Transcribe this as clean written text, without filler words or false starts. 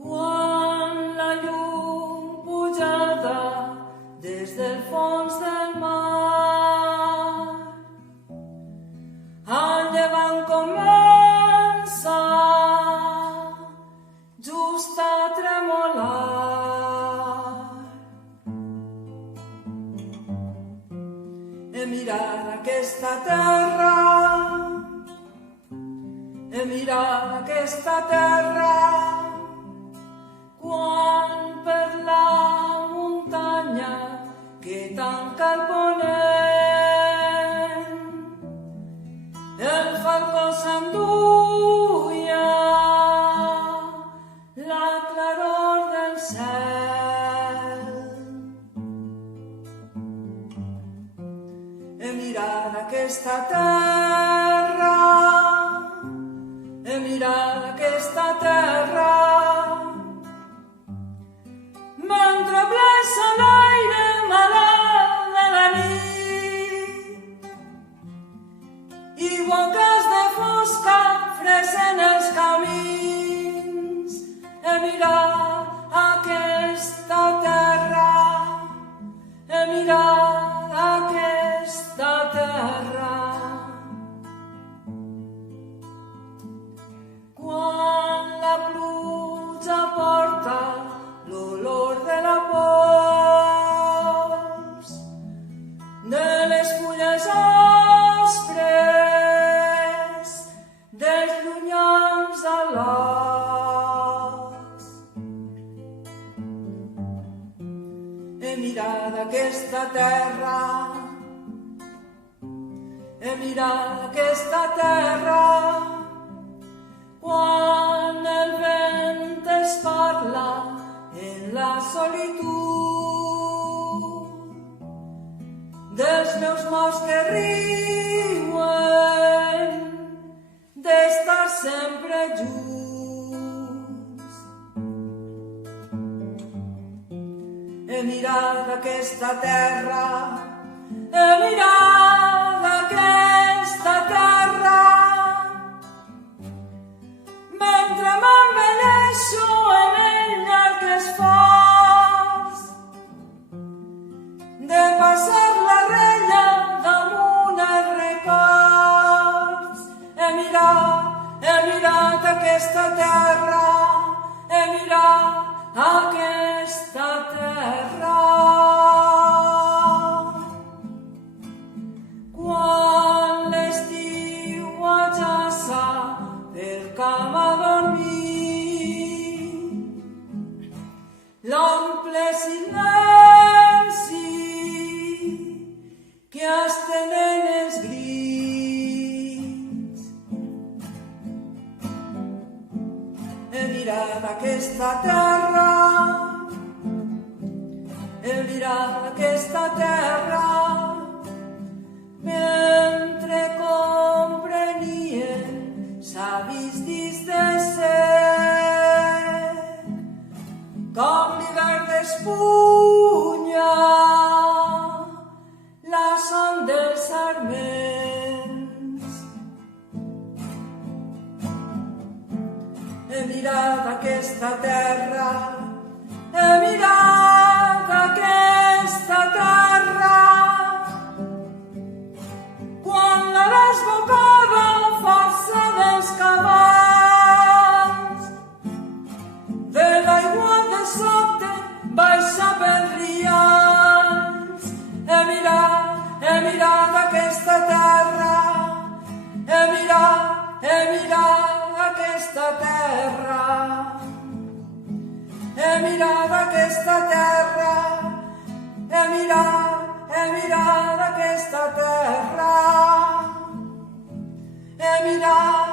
Quan la llum pujada des del fons del mar al llevant comença just a tremolar. He mirat aquesta terra, he mirat aquesta terra, quan per la muntanya que tanca el ponent el falcó s'enduia la claror del cel. He mirat aquesta terra, he mirat aquesta terra, mentre blessa l'aire malalt de la nit i boques de fosca fresen els camins. He mirat aquesta terra, he mirat aquesta terra. Quan la pluja porta l'olor de la pols de les fulles aspres dels llunyans alats. He mirat aquesta terra, he mirat aquesta terra, quan el vent es parla en la solitud dels meus morts que riuen d'estar sempre junts. He mirat aquesta terra, he mirat aquesta terra, mentre m'envelleixo en el llarg esforç de passar la rella damunt els records. He mirat aquesta terra, he mirat aquesta terra. Quan l'estiu ajaça pel camp a dormir, l'ample silenci que estenen els grits. He mirat aquesta terra, he mirat aquesta terra, mentre comprenien savis dins de sec, com l'hivern despunya la son dels sarments. He mirat aquesta terra, he mirat aquesta terra, quan la desbocada força dels cavalls de l'aigua de sobte baixa per rialls. He mirat aquesta terra, he mirat aquesta terra, he mirat aquesta terra, he mirat aquesta terra, he mirat